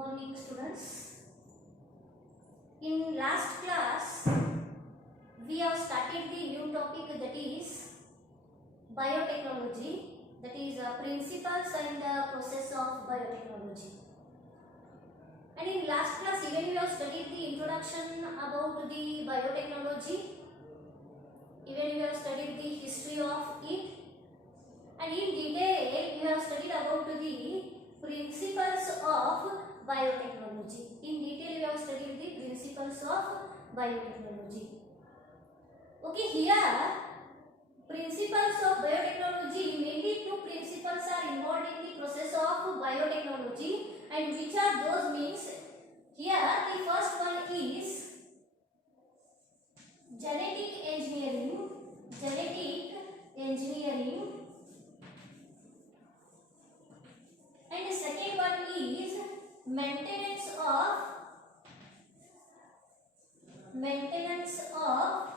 morning students. In last class we have started the new topic, that is biotechnology, that is principles and process of biotechnology. And in last class even we have studied the introduction about the biotechnology, even we have studied the history of it, and in detail we have studied about the principles of biotechnology. In detail we have studied the principles of biotechnology. Okay, here principles of biotechnology, mainly two principles are involved in the process of biotechnology, and which are those means, here the first one is genetic engineering, and the second one is maintenance of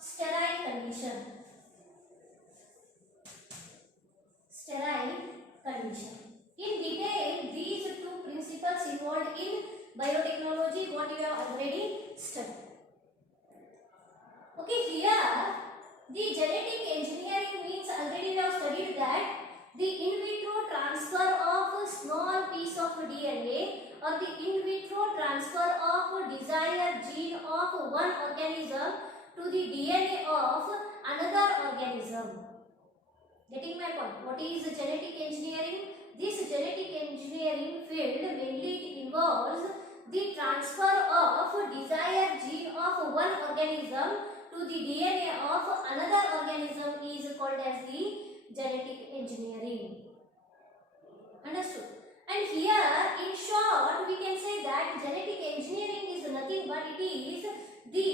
sterile condition. In detail, these two principles involved in biotechnology, what we have already studied. Okay, here the genetic engineering means, already we have studied that the in vitro transfer of a small piece of DNA or the in vitro transfer of desired gene of one organism to the DNA of another organism. Getting my point? What is genetic engineering? This genetic engineering field mainly involves the transfer of desired gene of one organism to the DNA of another organism is called as the genetic engineering. Understood? And here, in short, we can say that genetic engineering is nothing but it is the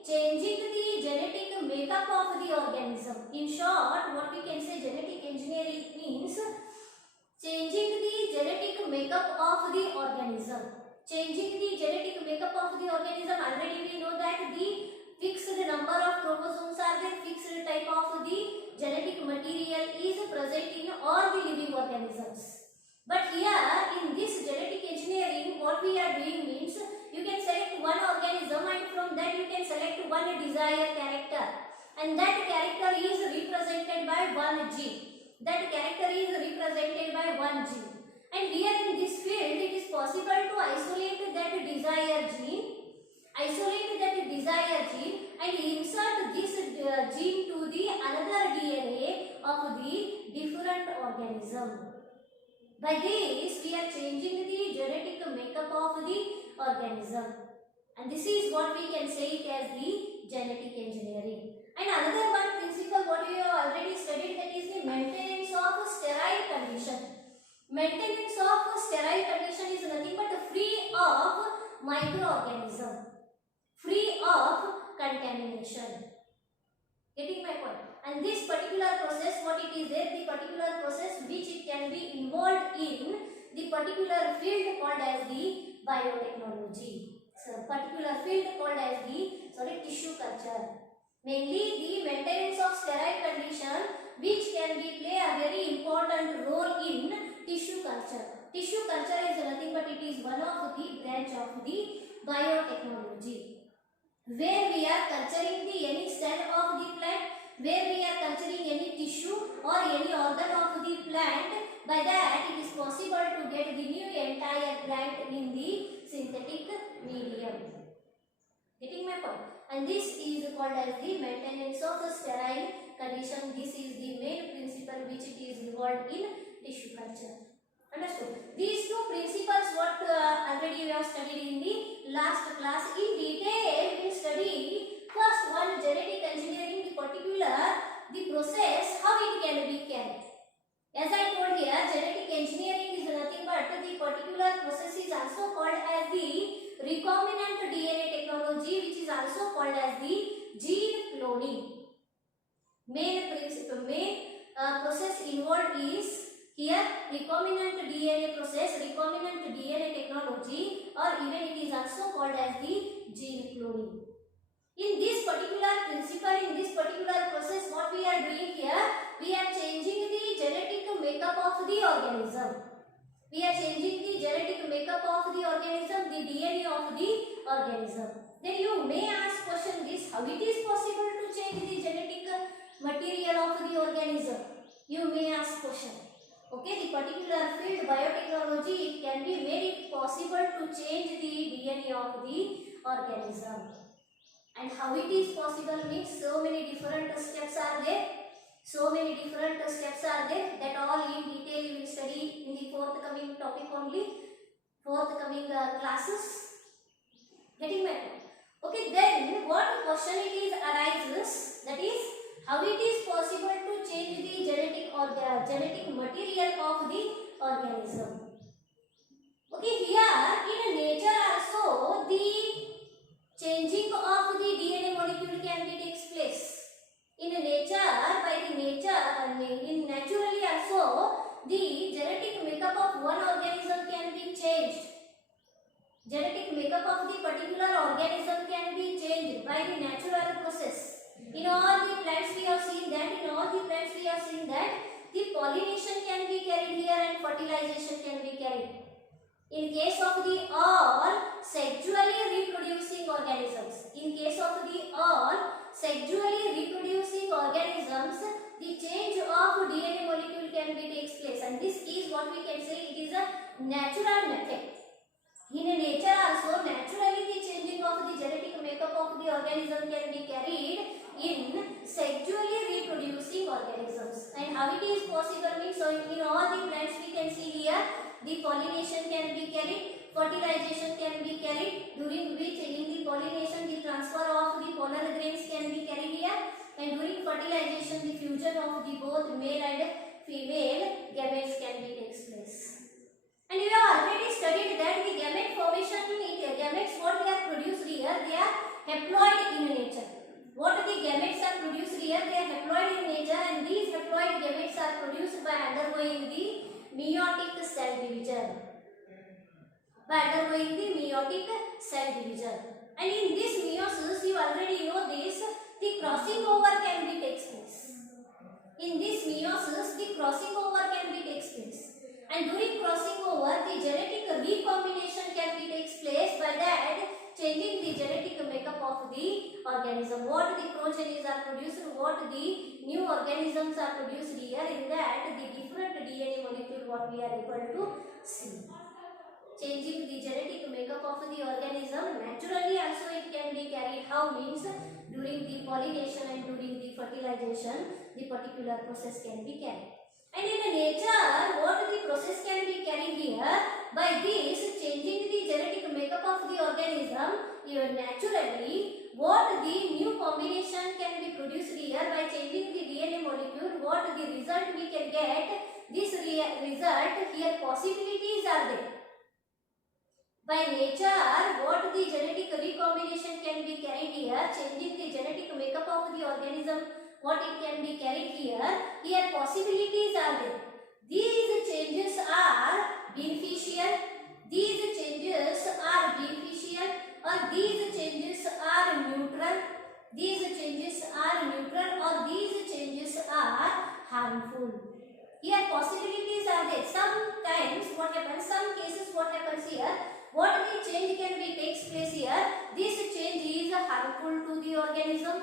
changing the genetic makeup of the organism. In short, what we can say, genetic engineering means changing the genetic makeup of the organism. Changing the genetic makeup of the organism, already we know that the fixed number of chromosomes are there, fixed type of the genetic material is present in all the living organisms. But here in this genetic engineering, what we are doing means, you can select one organism and from that you can select one desired character, and that character is represented by one gene. And here in this field it is possible to isolate that desired gene, and insert this gene to the another DNA of the different organism. By this we are changing the genetic makeup of the organism, and this is what we can say it as the genetic engineering. And another one principle what we have already studied, that is the maintenance of sterile condition. Maintenance of sterile condition is nothing but free of microorganism, free of contamination. Getting my point? And this particular process, what it is there, the particular process which it can be involved in the particular field called as the biotechnology. So particular field called as the tissue culture. Mainly the maintenance of sterile condition, which can be play a very important role in tissue culture. Tissue culture is nothing but it is one of the branch of the biotechnology, where we are culturing the any cell of the plant, where we are culturing any tissue or any organ of the plant. By that it is possible to get the new entire plant in the synthetic medium. Getting my point? And this is called as the maintenance of a sterile condition. This is the main principle which it is involved in tissue culture. Understood? These two principles what already we have studied in the last class. In detail we study first one, genetic engineering, the particular the process how it can be carried. As I told here, genetic engineering is nothing but the particular process is also called as the recombinant DNA technology, which is also called as the gene cloning. Main process involved is here recombinant DNA process, recombinant DNA technology, or even it is also called as the gene cloning. In this particular principle, in this particular process, what we are doing here, we are changing the genetic makeup of the organism. We are changing the genetic makeup of the organism, the DNA of the organism. Then you may ask question this: how it is possible to change the genetic material of the organism? You may ask question. Okay, the particular field biotechnology, it can be made it possible to change the DNA of the organism. And how it is possible means so many different steps are there. So many different steps are there, that all in detail you will study in the forthcoming topic only, forthcoming classes. Getting my point? Okay, then what question it is arises, that is how it is possible to change the genetic or the genetic material of the organism. Okay, here in nature also the changing of the DNA molecule can be takes place. In nature, by the nature, in naturally also, the genetic makeup of one organism can be changed. Genetic makeup of the particular organism can be changed by the natural process. In all the plants we have seen that, the pollination can be carried here and fertilization can be carried. In case of the all sexually reproducing organisms, the change of DNA molecule can be takes place, and this is what we can say, it is a natural method. In nature also, naturally the changing of the genetic makeup of the organism can be carried in sexually reproducing organisms. And how it is possible means, so in all the plants we can see here, the pollination can be carried, fertilization can be carried, during which in the pollination the transfer of the pollen grains can be carried here, and during fertilization the fusion of the both male and female gametes can be takes place. And we have already studied that the gamete formation, gametes what they are produced here, they are haploid in nature. What the gametes are produced here, they are haploid in nature, and these haploid gametes are produced by undergoing the meiotic cell division. And in this meiosis, you already know this, the crossing over can be takes place. In this meiosis, the crossing over can be takes place. And during crossing over, the genetic recombination can be takes place, by that changing the genetic makeup of the organism. What the progenies are produced, what the new organisms are produced here, in that the different DNA molecule what we are able to see. Changing the genetic makeup of the organism, naturally also it can be carried. How means, during the pollination and during the fertilization, the particular process can be carried. And in nature, what the process can be carried here, by this changing the genetic makeup of the organism, even naturally, what the new combination can be produced here by changing the DNA molecule, what the result we can get, this result here possibilities are there. By nature, what the genetic recombination can be carried here, changing the genetic makeup of the organism, what it can be carried here, possibilities are there. These changes are beneficial, these changes are beneficial, or these changes are neutral, these changes are neutral, or these changes are harmful. Here possibilities are there. Sometimes what happens, some cases what happens here, what the change can be takes place here, this change is harmful to the organism.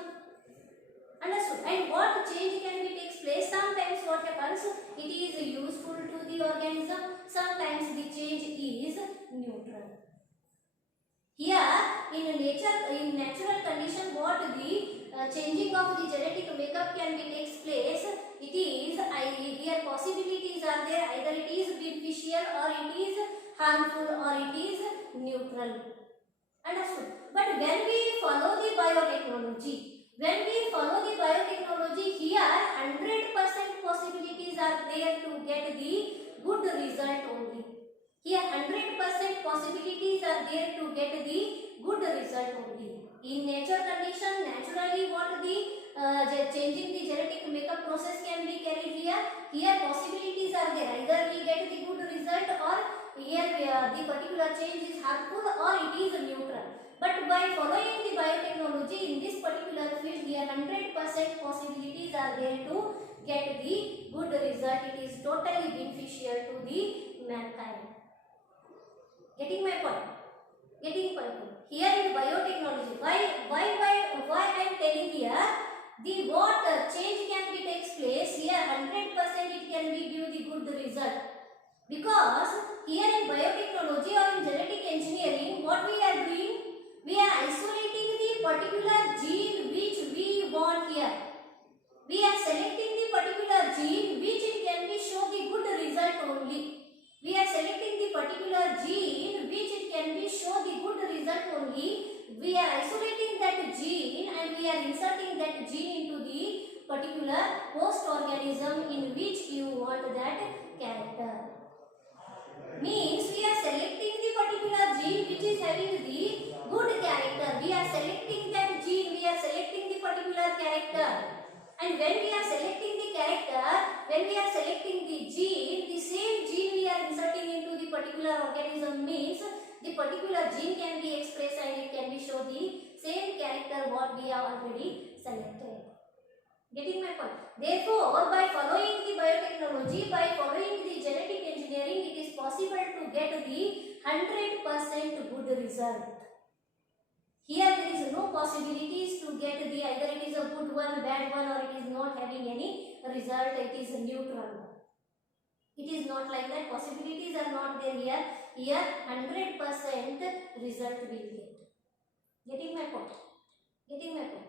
Understood? And what change can be takes place, sometimes what happens, it is useful to the organism, sometimes the change is neutral. Here in nature, in natural condition, what the changing of the genetic makeup can be takes place, it is here possibilities are there, either it is beneficial or it is harmful or it is neutral. Understood? But when we follow the biotechnology, here 100% possibilities are there to get the good result only. Here 100% possibilities are there to get the good result only. In nature condition, naturally what the changing the genetic makeup process can be carried here. Here possibilities are there, either we get the good result, or here the particular change is harmful or it is neutral. But by following the biotechnology in this particular field, here 100% possibilities are there to get the good result. It is totally beneficial to the mankind. Getting my point? Getting my point? Here in biotechnology, why I am telling here, the what change can be takes place here, 100% it can be give the good result. Because here in biotechnology or in genetic engineering, what we are doing, we are isolating the particular gene which we want here. We are selecting the particular gene which it can be show the good result only. We are selecting the particular gene which it can be show the good result only. We are isolating that gene and we are inserting that gene into the particular host organism in which you want that character. Means we are selecting the particular gene which is having the good character. We are selecting that gene, we are selecting the particular character. And when we are selecting the character, when we are selecting the gene, the same gene we are inserting into the particular organism, means the particular gene can be expressed and it can be show the same character what we have already selected. Getting my point? Therefore, by following the biotechnology, by following the genetic engineering, it is possible to get the 100% good result. Here there is no possibilities to get the either it is a good one, bad one, or it is not having any result, it is a neutral. It is not like that. Possibilities are not there here. Here 100% result will get. Getting my point? Getting my point?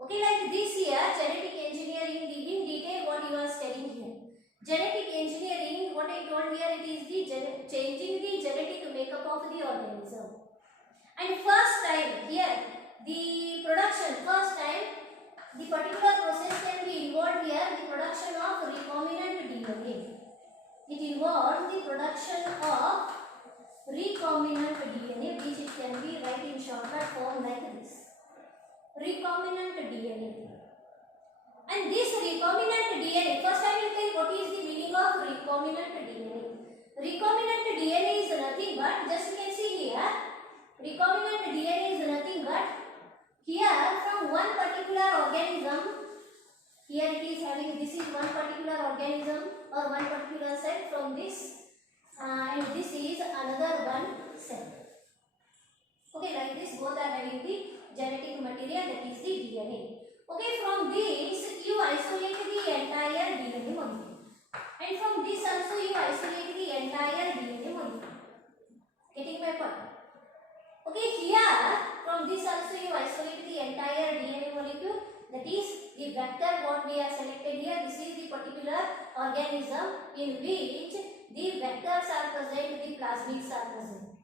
Okay, like this here, genetic engineering, in detail what you are studying here. Genetic engineering, what I told here, it is the changing the genetic makeup of the organism. And first time here, the production, first time, the particular process can be involved here, the production of recombinant DNA. It involves the production of recombinant DNA, which it can be write in shortcut form like this. Recombinant DNA. And this recombinant DNA, first I will tell what is the meaning of recombinant DNA. Recombinant DNA is nothing but, just you can see here, recombinant DNA is nothing but, here from one particular organism, here it is having, this is one particular organism or one particular cell from this, and this is another one cell. Okay, like this both are having the genetic material, that is the DNA. Okay, from this you isolate the entire DNA molecule, and from this also you isolate the entire DNA molecule. Getting my point? Okay, here from this also you isolate the entire DNA molecule, that is the vector what we are selected here. This is the particular organism in which the vectors are present, the plasmids are present.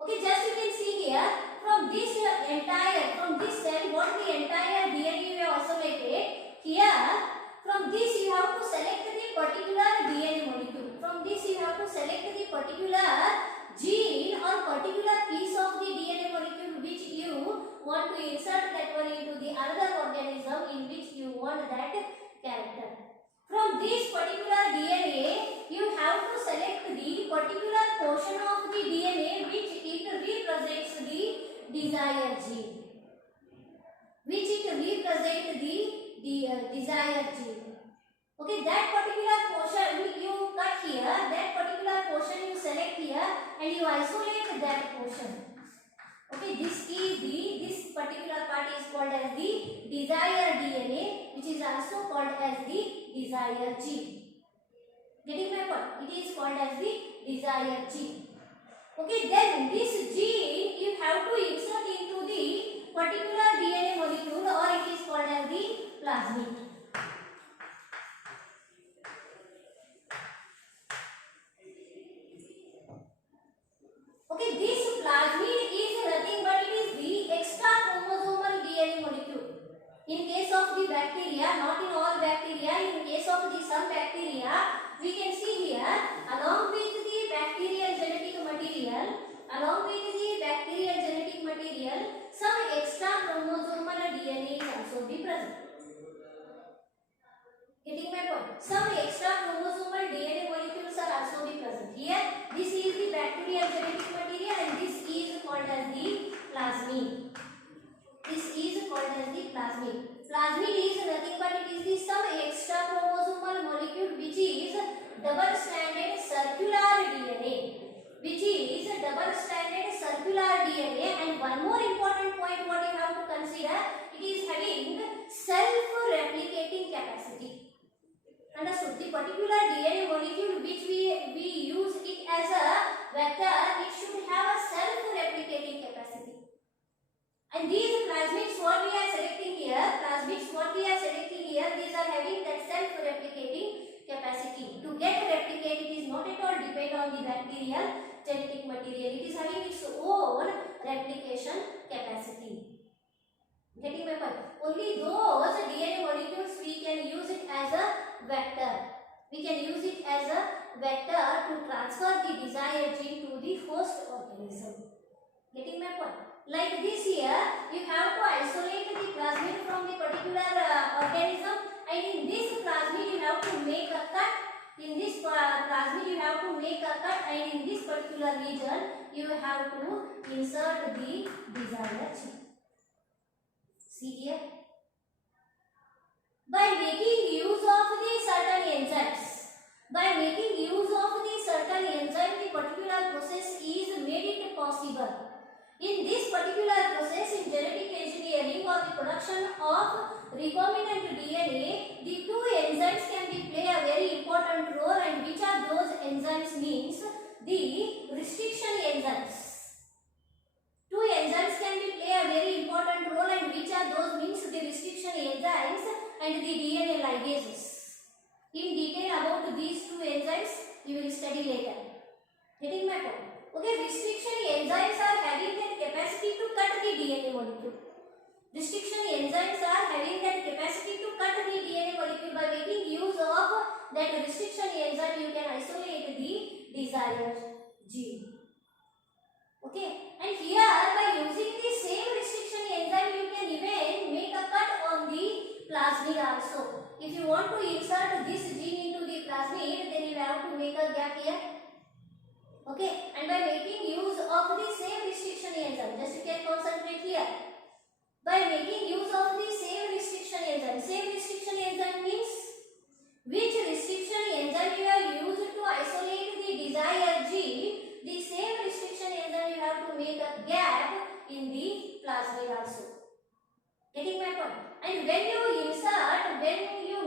Okay, just you can see here, from this entire, from this cell, what the entire DNA we have isolated, here, from this you have to select the particular DNA molecule. From this you have to select the particular gene or particular piece of the DNA molecule which you want to insert that one into the other organism in which you want that character. From this particular DNA, you have to select the particular portion of the DNA which it represents the desired gene. Which it represents the desired gene. Okay, that particular portion you cut here, that particular portion you select here and you isolate that portion. Okay, this particular part is called as the desired DNA, which is also called as the desired gene. Getting my point? It is called as the desired gene. Okay, then this gene you have to insert into the particular DNA molecule, or it is called as the plasmid. Okay, this plasmid is nothing but it is the extra chromosomal DNA molecule. In case of the bacteria, not in all bacteria, in case of the some bacteria, we can see here, along with the bacterial genetic material, some extra chromosomal DNA is also be present. Getting my point? Some extra chromosomal DNA molecules are also be present. Here, this is the bacterial genetic material and this is called as the plasmid. This is called as the plasmid. Plasmid is nothing but it is the some extra chromosomal molecule which is double stranded circular DNA. which is a double-stranded circular DNA. And one more important point what you have to consider, it is having self-replicating capacity. Understood? The particular DNA molecule which we use it as a vector, it should have a self-replicating capacity. And these plasmids what we are selecting here, these are having that self-replicating capacity. To get replicate, it is not at all depend on the bacterial genetic material. It is having its own replication capacity. Getting my point? Only those DNA molecules we can use it as a vector. We can use it as a vector to transfer the desired gene to the host organism. Getting my point? Like this here, you have to isolate the plasmid from the particular organism, and in this plasmid you have to make a cut. In this plasmid you have to make a cut, and in this particular region you have to insert the desired gene. See here. By making use of the certain enzymes, the particular process is made it possible. In this particular process, in genetic engineering or the production of recombinant DNA, the two enzymes can be play a very important role, and which are those enzymes means the restriction enzymes. Two enzymes can be play a very important role, and which are those means the restriction enzymes and the DNA ligases. In detail about these two enzymes, you will study later. Getting my point? Okay, restriction enzymes are having that capacity to cut the DNA molecule. Restriction enzymes are having that capacity to cut the DNA molecule. By making use of that restriction enzyme, you can isolate the desired gene. Okay, and here by using the same restriction enzyme, you can even make a cut on the plasmid also. If you want to insert this gene into the plasmid, then you have to make a gap here. Okay, and by making use of the same restriction enzyme, just you can concentrate here. By making use of the same restriction enzyme means which restriction enzyme you have used to isolate the desired gene, the same restriction enzyme you have to make a gap in the plasmid also. Getting my point? And when you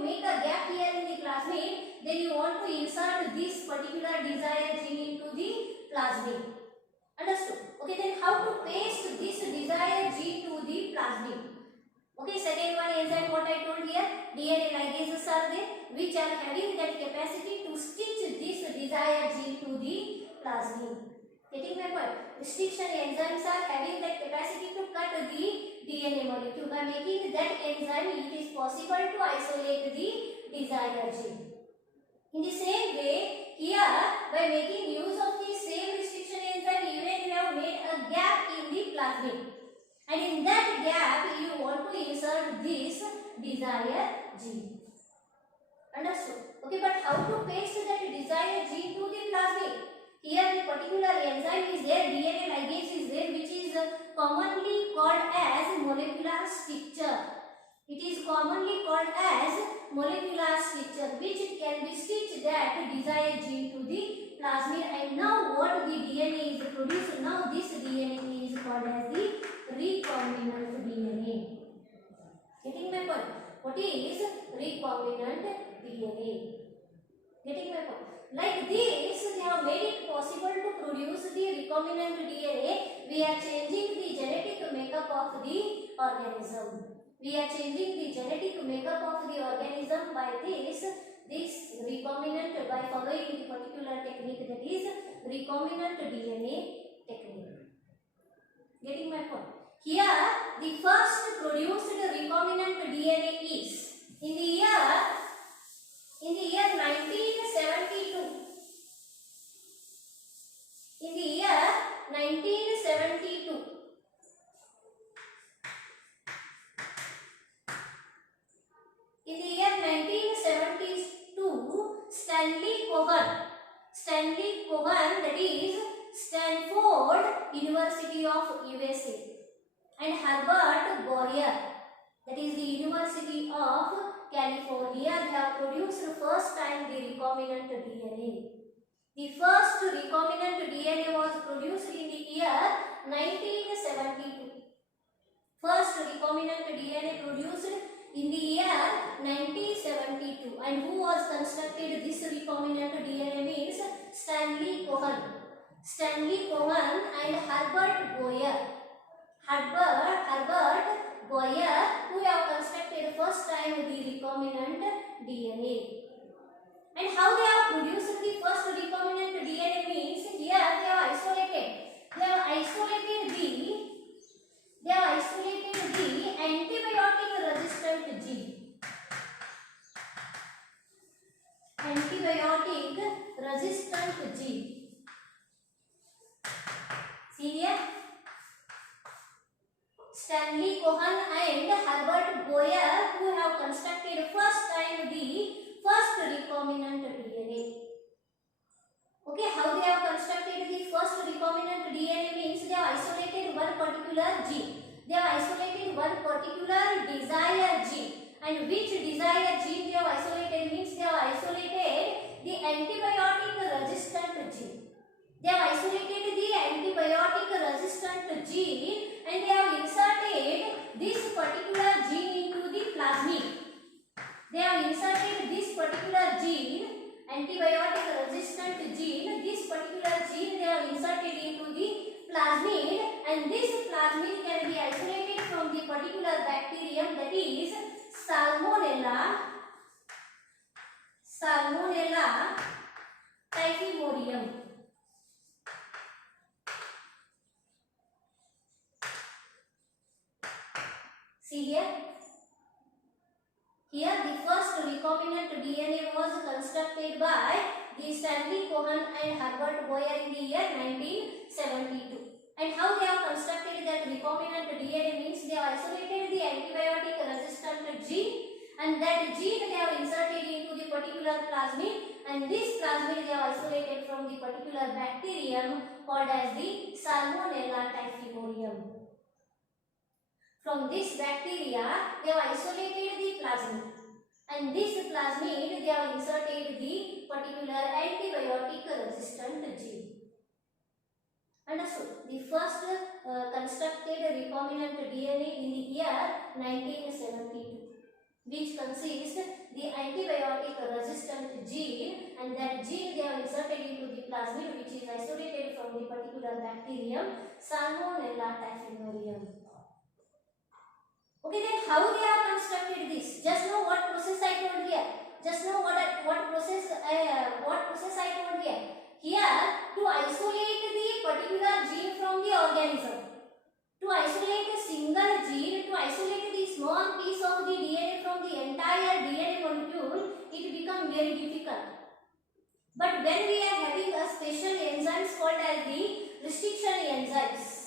make a gap here in the plasmid, then you want to insert this particular desired gene into the plasmid. Understood? Okay, then how to paste this desired gene to the plasmid? Okay, second one enzyme what I told here, DNA ligases are there, which are having that capacity to stitch this desired gene to the plasmid. Getting my point? Restriction enzymes are having that capacity to cut the DNA molecule. By making that enzyme, it is possible to isolate the desired gene. In the same way, here by making use of the same restriction enzyme, even you have made a gap in the plasmid, and in that gap you want to insert this desired gene. Understood? Okay, but how to paste that desired gene to the plasmid? Here the particular enzyme is there, DNA ligase is there, which is commonly called as molecular stricture. It is commonly called as molecular stricture, which can be stitched that desired gene to the plasmid. And now what the DNA is produced, now this DNA is called as the recombinant DNA. Getting my point? What is recombinant DNA? Getting my point? Like this, they have made it possible to produce the recombinant DNA. We are changing the genetic makeup of the organism. We are changing the genetic makeup of the organism by this recombinant, by following the particular technique, that is recombinant DNA technique. Getting my point? Here, the first produced recombinant DNA is in the year 1972. In the year 1972. In the year 1972, Stanley Cohen, that is Stanford University of USA, and Herbert Boyer, that is the University of California, they have produced first time the recombinant DNA. The first recombinant DNA was produced in the year 1972. First recombinant DNA produced in the year 1972. And who was constructed this recombinant DNA means Stanley Cohen. Stanley Cohen and Herbert Boyer. Herbert Boyer, who have constructed first time the recombinant DNA. And how they have produced the first recombinant DNA means here they have isolated the antibiotic resistant gene. Antibiotic resistant gene. See here, Stanley Cohen and Herbert Boyer, who have constructed first time the first recombinant DNA. Okay, how they have constructed the first recombinant DNA means they have isolated one particular gene. They have isolated one particular desired gene. And which desired gene they have isolated means they have isolated the antibiotic resistant gene. They have isolated the antibiotic resistant gene and they have inserted this particular gene into the plasmid. They have inserted this particular gene, antibiotic resistant gene, this particular gene they have inserted into the plasmid, and this plasmid can be isolated from the particular bacterium, that is Salmonella typhimurium. See here. Here the first recombinant DNA was constructed by the Stanley Cohen and Herbert Boyer in the year 1972. And how they have constructed that recombinant DNA means they have isolated the antibiotic resistant gene, and that gene they have inserted into the particular plasmid, and this plasmid they have isolated from the particular bacterium called as the Salmonella typhimurium. From this bacteria, they have isolated the plasmid, and this plasmid they have inserted the particular antibiotic resistant gene. Understood? The first constructed recombinant DNA in the year 1972, which consists the antibiotic resistant gene, and that gene they have inserted into the plasmid, which is isolated from the particular bacterium Salmonella typhimurium. Okay, then how they have constructed this? Just know what process I told here. Just know what process I told here. Here, to isolate the particular gene from the organism, to isolate a single gene, to isolate the small piece of the DNA from the entire DNA molecule, it becomes very difficult. But when we are having a special enzymes called as the restriction enzymes,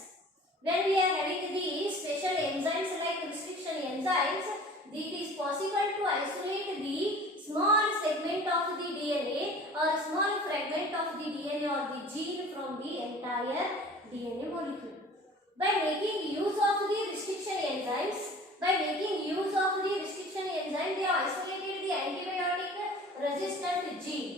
when we are having the special enzymes like restriction enzymes, it is possible to isolate the small segment of the DNA or small fragment of the DNA or the gene from the entire DNA molecule. By making use of the restriction enzymes, they have isolated the antibiotic resistant gene.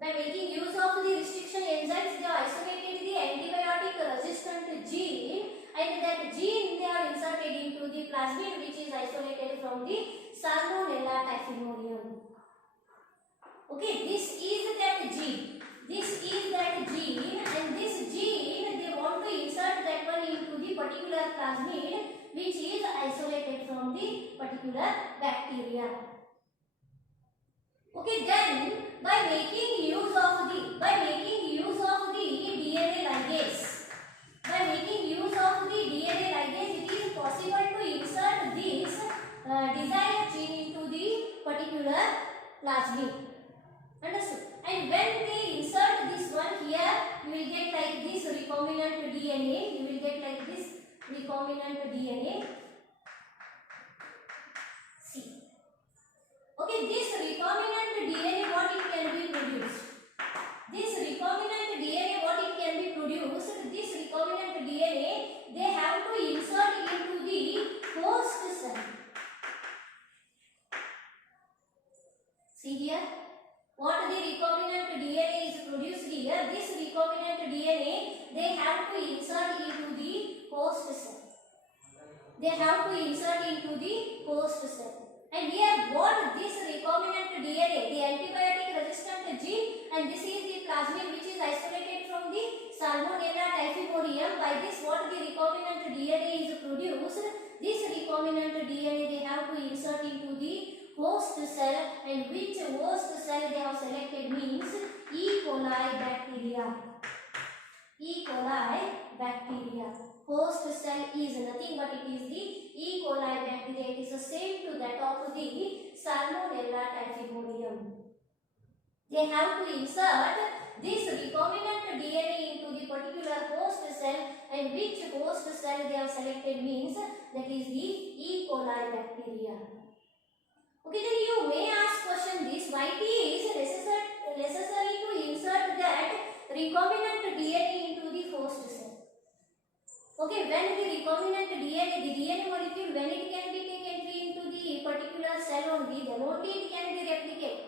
By making use of the restriction enzymes, they have isolated the antibiotic resistant gene, and that gene they are inserted into the plasmid, which is isolated from the Salmonella typhimurium. Okay, this is that gene. And this gene they want to insert that one into the particular plasmid, which is isolated from the particular bacteria. Okay, then by making use of the DNA ligase, it is possible to insert this desired gene into the particular plasmid. Understood? And when they insert this one here, you will get like this recombinant DNA. See. Okay, this recombinant DNA, what it can be produced? This recombinant DNA, they have to insert into the host cell. See here, what the recombinant DNA is produced they have to insert into the host cell. And here what this recombinant DNA, the antibiotic resistant gene, and this is the plasmid which is isolated from the Salmonella typhimurium. By this what the recombinant DNA is produced, this recombinant DNA they have to insert into the host cell, and which host cell they have selected means E. coli bacteria. E. coli bacteria. Host cell is nothing but it is the E. coli bacteria. It is the same to that of the Salmonella typhimurium. They have to insert this recombinant DNA into the particular host cell, and which host cell they have selected means that is the E. coli bacteria. Okay, then you may ask question this, why it is necessary to insert that recombinant DNA into the host cell. Okay, when the recombinant DNA, the DNA molecule, when it can be take entry into the particular cell only, then only it can be replicate.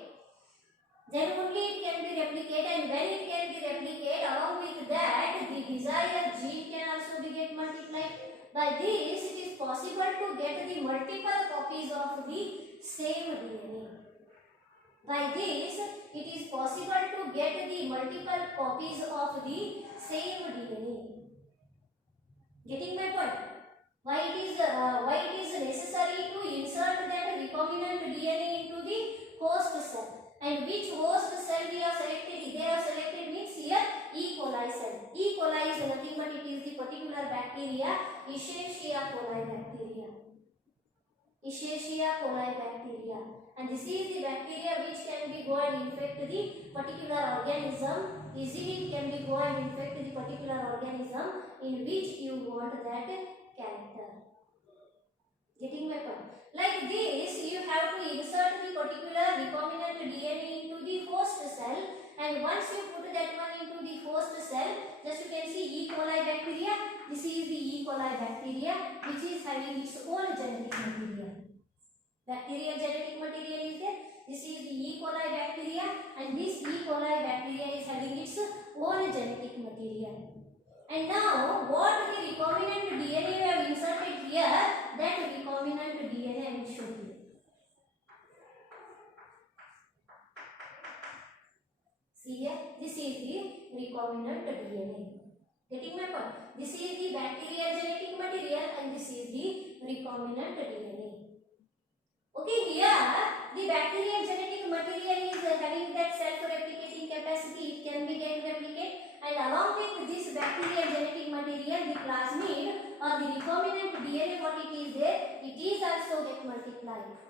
Then only it can be replicate, and when it can be replicate, along with that, the desired gene can also be get multiplied. By this, it is possible to get the multiple copies of the same DNA. By this, it is possible to get the multiple copies of the same DNA. Getting my point? Why it is necessary to insert that recombinant DNA into the host cell? And which host cell we have selected? They have selected means here E. coli cell. E. coli is nothing but it is the particular bacteria Escherichia coli bacteria. Escherichia coli bacteria. And this is the bacteria which can be go and infect the particular organism. Easily it can be go and infect the particular organism in which you want that character. Getting my point? Like this, you have to insert the particular recombinant DNA into the host cell, and once you put that one into the host cell, just you can see E. coli bacteria. This is the E. coli bacteria which is having its own genetic material. Bacterial genetic material is there. This is the E. coli bacteria, and this E. coli bacteria is having its own genetic material. And now, what the recombinant DNA we have inserted here, that recombinant DNA I will show you. See here, this is the recombinant DNA. Getting my point? This is the bacterial genetic material, and this is the recombinant DNA. Okay, here the bacterial genetic material is having that self-replicating capacity. It can be get replicate. And along with this bacterial genetic material, the plasmid or the recombinant DNA, what it is there, it is also get multiplied.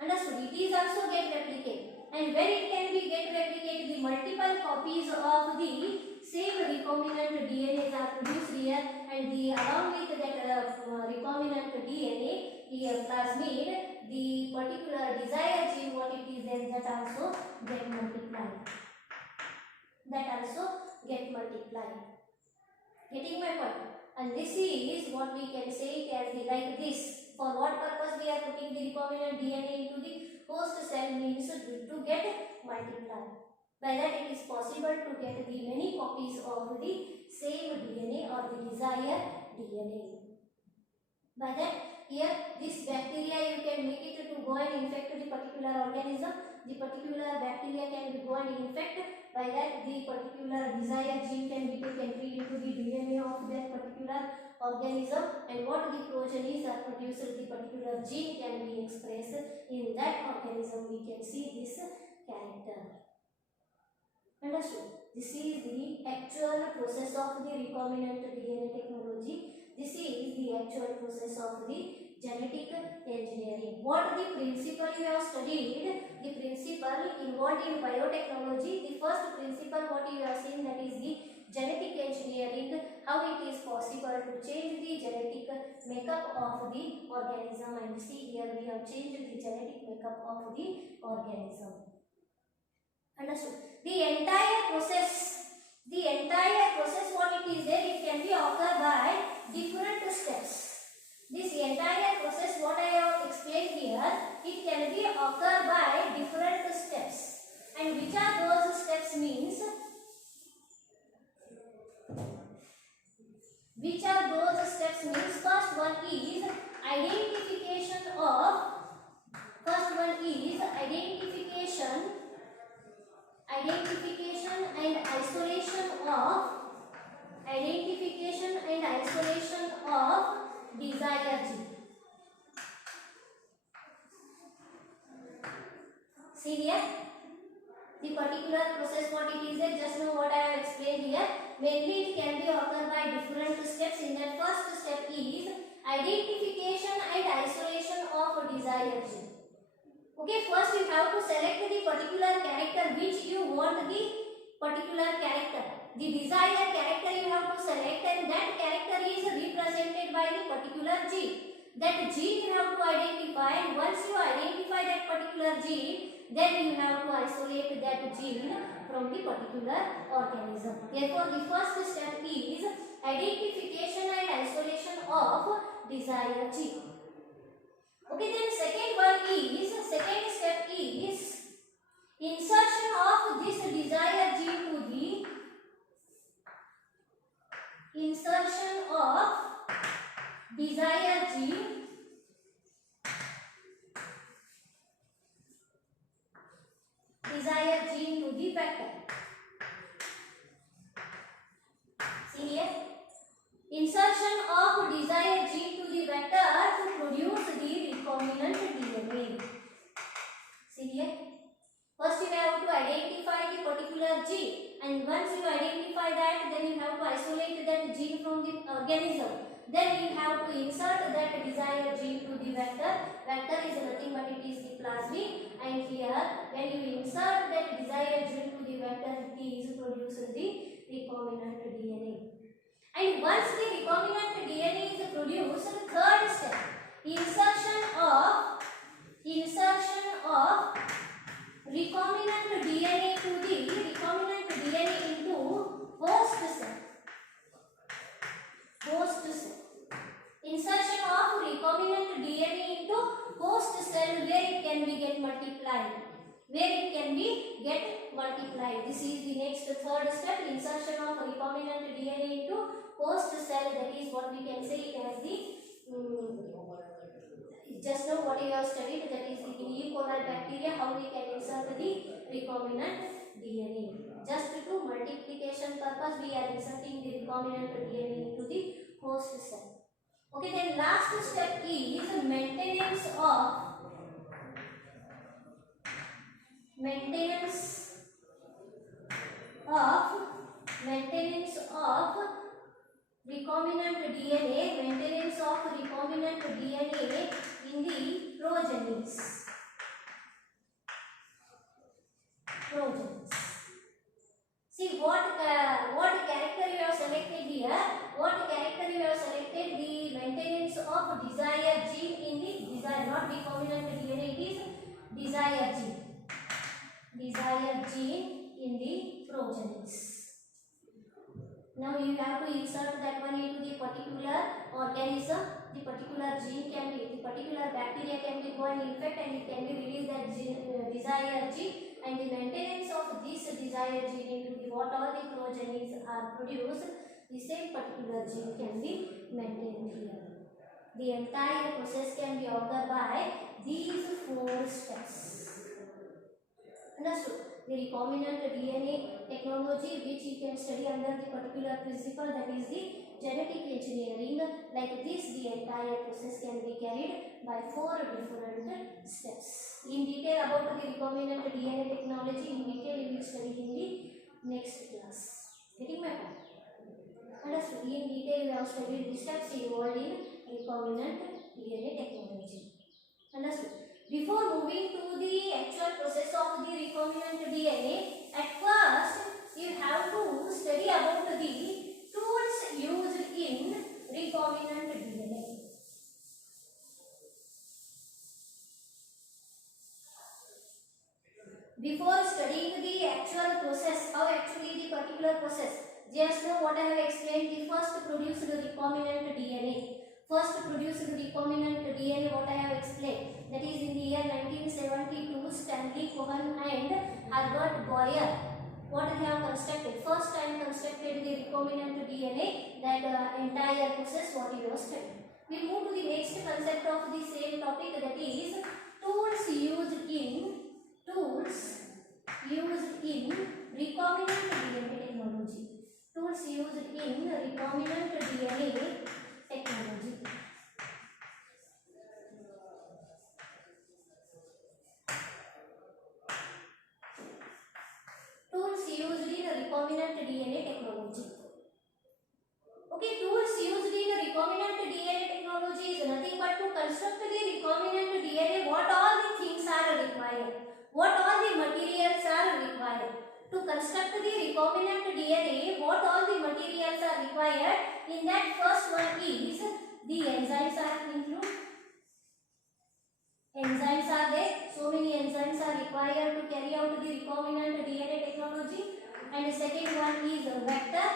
Understood? It is also get replicate. And when it can be get replicate, the multiple copies of the same recombinant DNA are produced here, and the along with that recombinant DNA, the plasmid, the particular desired gene, what it is there, that also get multiplied. Getting my point? And this is what we can say it as the like this. For what purpose we are putting the recombinant DNA into the host cell means to get multiplied. By that it is possible to get the many copies of the same DNA or the desired DNA. By that, here this bacteria you can make it to go and infect the particular organism. The particular bacteria can be go and infect. By that, the particular desired gene can be taken into the DNA of that particular organism, and what the progenies are produced, the particular gene can be expressed in that organism. We can see this character. Understood? This is the actual process of the recombinant DNA technology. This is the actual process of the genetic engineering. What the principle you have studied, the principle involved in biotechnology, the first principle what you have seen, that is the genetic engineering, how it is possible to change the genetic makeup of the organism, and see here we have changed the genetic makeup of the organism. Understood? The entire process what it is there, it can be occurred by different steps. This entire process what I have explained here, it can be occurred by different steps. And which are those steps means, Which are those steps? Means first one is identification of, first one is identification and isolation of, identification and isolation of desire gene. See here, the particular process what it is there, just know what I have explained here. Mainly it can be occurred by different steps. In that first step is identification and isolation of desire gene. Okay, first you have to select the particular character which you want, the particular character, the desired character you have to select, and that character is represented by the particular gene. That gene you have to identify, and once you identify that particular gene, then you have to isolate that gene from the particular organism. Therefore, the first step is identification and isolation of desired gene. Okay, then second step is insertion of this desired gene to the, insertion of desired gene to the vector. See here, insertion of desired gene to the vector to produce the recombinant DNA. See here, first you have to identify the particular gene, and once you identify that, then you have to isolate that gene from the organism. Then you have to insert that desired gene to the vector. Vector is nothing but it is the plasmid, and here when you insert that desired gene to the vector, it is produced the recombinant DNA. And once the recombinant DNA is produced, third step, insertion of recombinant DNA to the recombinant DNA into host cell. Insertion of recombinant DNA into host cell where it can be get multiplied. This is the next third step, insertion of recombinant DNA into host cell. That is what we can say it as the just now what you have studied, that is the E. coli bacteria, how we can insert the recombinant DNA. Just to multiplication purpose we are inserting the recombinant DNA into the host cell. Okay, then last step is maintenance of recombinant DNA, maintenance of recombinant DNA in the progenies. See what character you have selected here. What character you have selected? The maintenance of desired gene in the desired, not recombinant DNA. It is desired gene in the progenies. Now you have to insert that one into the particular organism. The particular gene can be, the particular bacteria can be go and infect, and it can be release that gene, desired gene, and the maintenance of this desired gene into the what all the progenies are produced, the same particular gene can be maintained here. The entire process can be occurred by these four steps. Understood? The recombinant DNA technology, which you can study under the particular principle, that is the genetic engineering. Like this, the entire process can be carried by four different steps. In detail about the recombinant DNA technology, in detail we will study in the next class. Getting my point? Understood? In detail we have studied the steps involved in recombinant DNA technology. Understood? Before moving to the actual process of the recombinant DNA, at first you have to study about the tools used in recombinant DNA. Before studying the actual process, how actually the particular process, just now what I have explained, the first produced recombinant DNA. First produced recombinant DNA, what I have explained, that is in the year 1972, Stanley Cohen and Herbert Boyer. what they have constructed. First time constructed the recombinant DNA, that entire process what you have studied. We move to the next concept of the same topic, that is tools used in recombinant DNA technology. Tools used in recombinant DNA technology. Tools used in recombinant DNA technology. Okay, tools used in recombinant DNA technology is nothing but to construct the recombinant DNA. What all the things are required? What all the materials are required? To construct the recombinant DNA, what all the materials are required? In that, first one is the enzymes are included. Enzymes are there. So many enzymes are required to carry out the recombinant DNA technology. And the second one is a vector.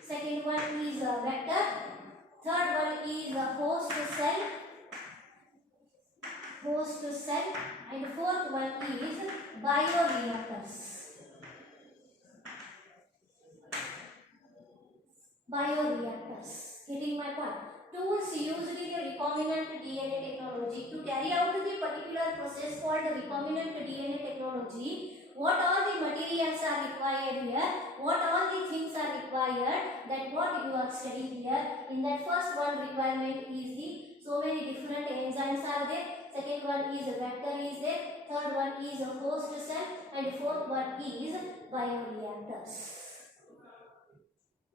Second one is a vector. Third one is a host cell. Host cell. And the fourth one is bioreactors. Bioreactors. Getting my point? Tools used in the recombinant DNA technology to carry out the particular process called the recombinant DNA technology. What all the materials are required here? What all the things are required? That what you are studying here. In that, first one requirement is the so many different enzymes are there. Second one is a vector is there. Third one is a host cell, and the fourth one is bioreactors.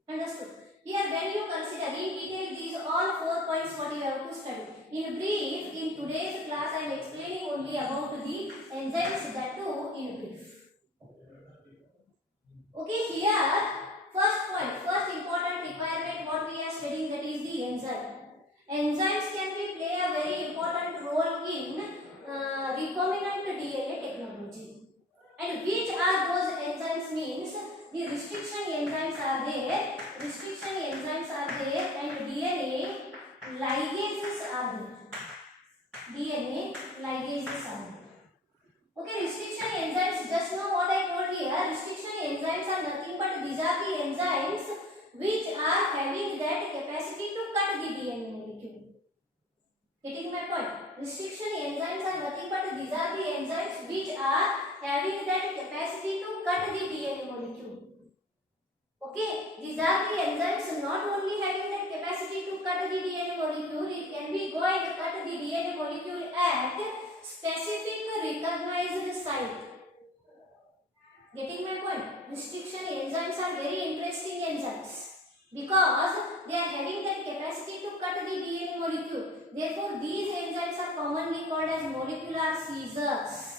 Understood? Here, when you consider in detail these all 4 points what you have to study. In brief, in today's class I am explaining only about the enzymes, that too in brief. Okay, here first point, first important requirement what we are studying, that is the enzyme. Enzymes can play a very important role in recombinant DNA technology. And which are those enzymes means the restriction enzymes are there. Restriction enzymes are there, and DNA ligases are there. DNA ligases are there. Okay, restriction enzymes, just now what I told here, restriction enzymes are nothing but these are the enzymes which are having that capacity to cut the DNA molecule. Getting my point? Restriction enzymes are nothing but these are the enzymes which are having that capacity to cut the DNA molecule. Okay, these are the enzymes not only having that capacity to cut the DNA molecule, it can be go and cut the DNA molecule at specific recognized site. Getting my point? Restriction enzymes are very interesting enzymes because they are having that capacity to cut the DNA molecule. Therefore, these enzymes are commonly called as molecular scissors.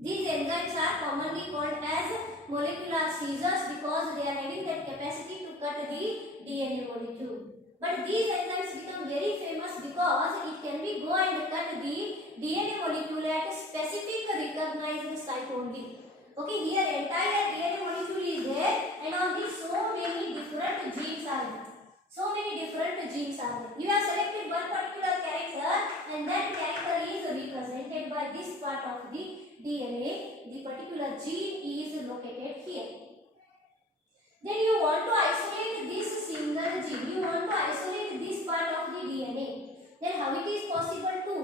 These enzymes are commonly called as molecular scissors because they are having that capacity to cut the DNA molecule. But these enzymes become very famous because it can be go and cut the DNA molecule at a specific recognized site only. Okay, here entire DNA molecule is there, and on this so many different genes are there. So many different genes are there. You have selected one particular character, and that character is represented by this part of the DNA. The particular gene is located here. Then you want to isolate this single gene. You want to isolate this part of the DNA. Then how it is possible to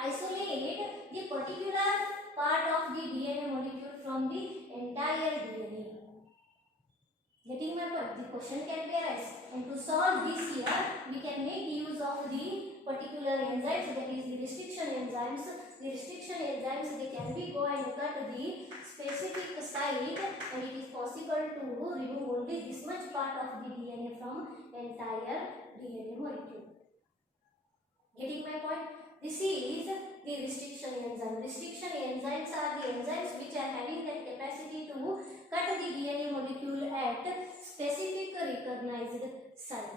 isolate the particular part of the DNA molecule from the entire DNA? Getting my point? The question can be asked. And to solve this here, we can make use of the particular enzymes, that is the restriction enzymes. The restriction enzymes, they can be go and cut the specific site, and it is possible to remove only this much part of the DNA from entire DNA molecule. Getting my point? This is the restriction enzyme. Restriction enzymes are the enzymes which are having that capacity to cut the DNA molecule at specific recognized site.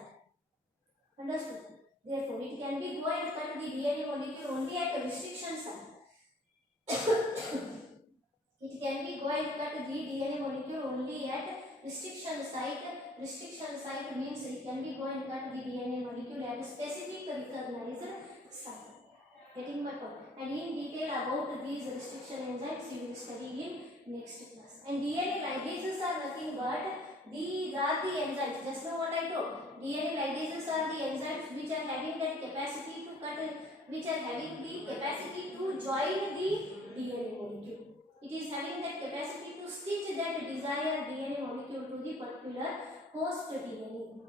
Understood? Therefore, it can be go and cut the DNA molecule only at a restriction site. It can be go and cut the DNA molecule only at restriction site. Restriction site means it can be go and cut the DNA molecule at a specific recognized site. Getting my point? And in detail about these restriction enzymes you will study in next class. And DNA ligases are nothing but these are the enzymes. Just now what I told, DNA ligases are the enzymes which are having that capacity to cut, which are having the capacity to join the DNA molecule. It is having that capacity to stitch that desired DNA molecule to the particular host DNA.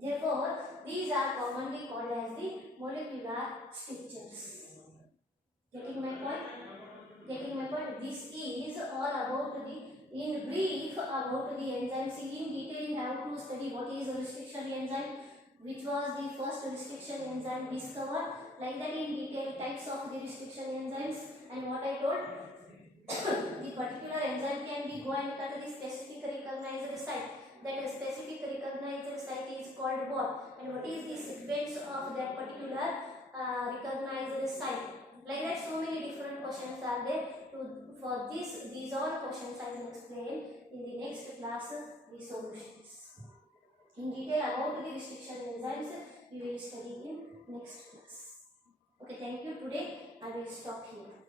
Therefore, these are commonly called as the molecular stitchers. Getting my point? Getting my point? This is all about the, in brief, about the enzymes. In detail, you have to study what is a restriction enzyme, which was the first restriction enzyme discovered. Like that, in detail, types of the restriction enzymes, and what I told, the particular enzyme can be go and cut the specific recognized site. That specific recognized site is called what, and what is the sequence of that particular recognized site. Like that, so many different questions are there. For this, these all questions I will explain in the next class, the solutions. In detail about the restriction enzymes, we will study in next class. Okay, thank you. Today I will stop here.